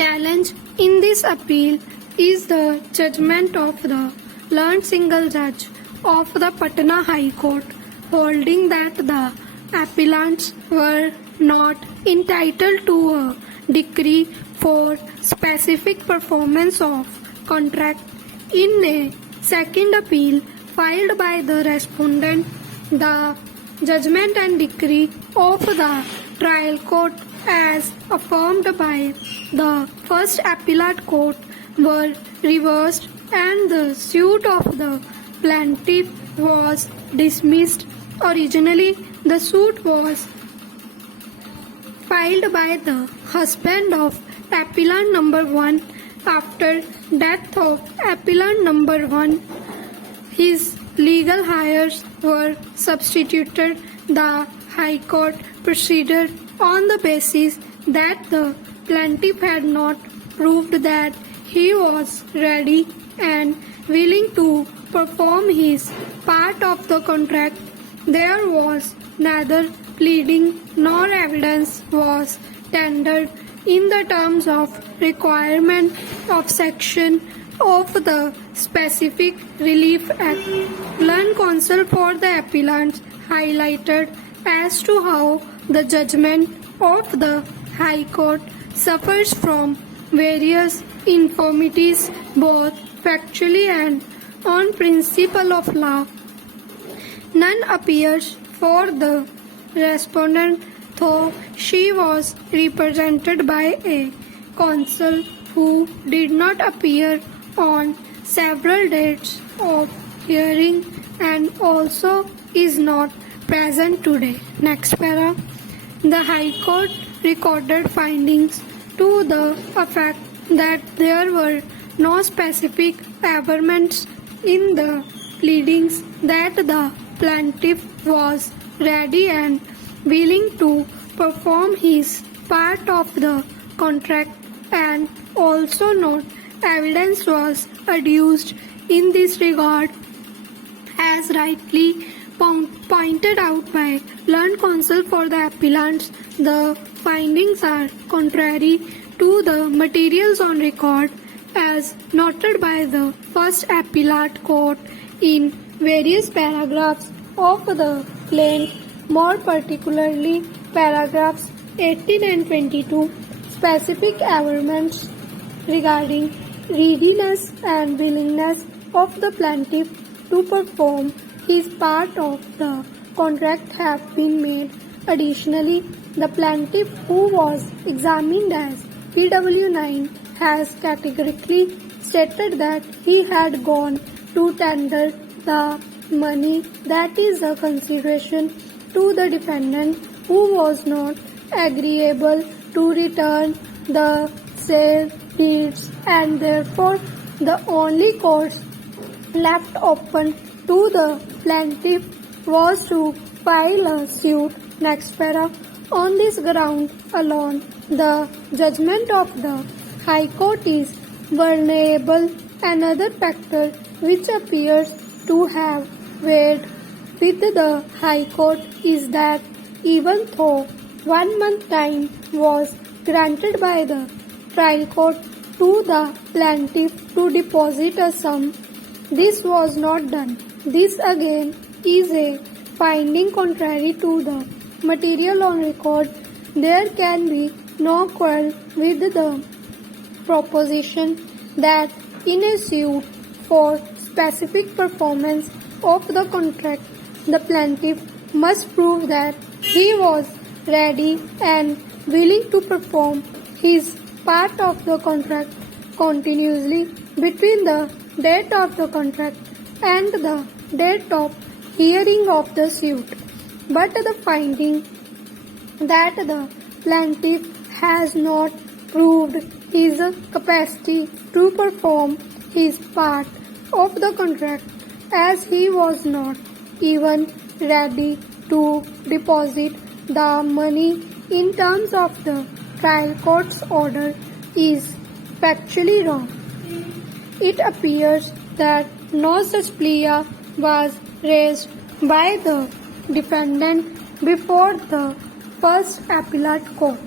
challenge in this appeal is the judgment of the learned single judge of the Patna High Court, holding that the appellants were not entitled to a decree for specific performance of contract. In a second appeal filed by the respondent, the judgment and decree of the trial court as affirmed by the first appellate court were reversed and the suit of the plaintiff was dismissed. Originally, the suit was filed by the husband of appellant number 1. After death of appellant number 1, his legal heirs were substituted. The High Court proceeded on the basis that the plaintiff had not proved that he was ready and willing to perform his part of the contract. There was neither pleading nor evidence was tendered in the terms of requirement of section of the Specific Relief Act. Learned counsel for the appellants highlighted as to how the judgment of the High Court suffers from various infirmities both factually and on principle of law. None appears for the respondent, though she was represented by a counsel who did not appear on several dates of hearing and also is not present today. Next para. The High Court recorded findings to the effect that there were no specific averments in the pleadings that the plaintiff was ready and willing to perform his part of the contract, and also no evidence was adduced in this regard. As rightly pointed out by learned counsel for the appellants, the findings are contrary to the materials on record as noted by the first appellate court in various paragraphs of the plaint, more particularly paragraphs 18 and 22, specific averments regarding readiness and willingness of the plaintiff to perform his part of the contract have been made. Additionally, the plaintiff, who was examined as PW9, has categorically stated that he had gone to tender the money that is the consideration to the defendant, who was not agreeable to return the sale deeds, and therefore the only course left open to the plaintiff was to file a suit. Next para. On this ground alone, the judgment of the High Court is vulnerable. Another factor which appears to have weighed with the High Court is that even though 1 month time was granted by the trial court to the plaintiff to deposit a sum, this was not done. This again is a finding contrary to the material on record. There can be no quarrel with the proposition that in a suit for specific performance of the contract, the plaintiff must prove that he was ready and willing to perform his part of the contract continuously between the date of the contract and the date of hearing of the suit. But the finding that the plaintiff has not proved his capacity to perform his part of the contract, as he was not even ready to deposit the money in terms of the trial court's order, is factually wrong. It appears that no such plea was raised by the defendant before the first appellate court.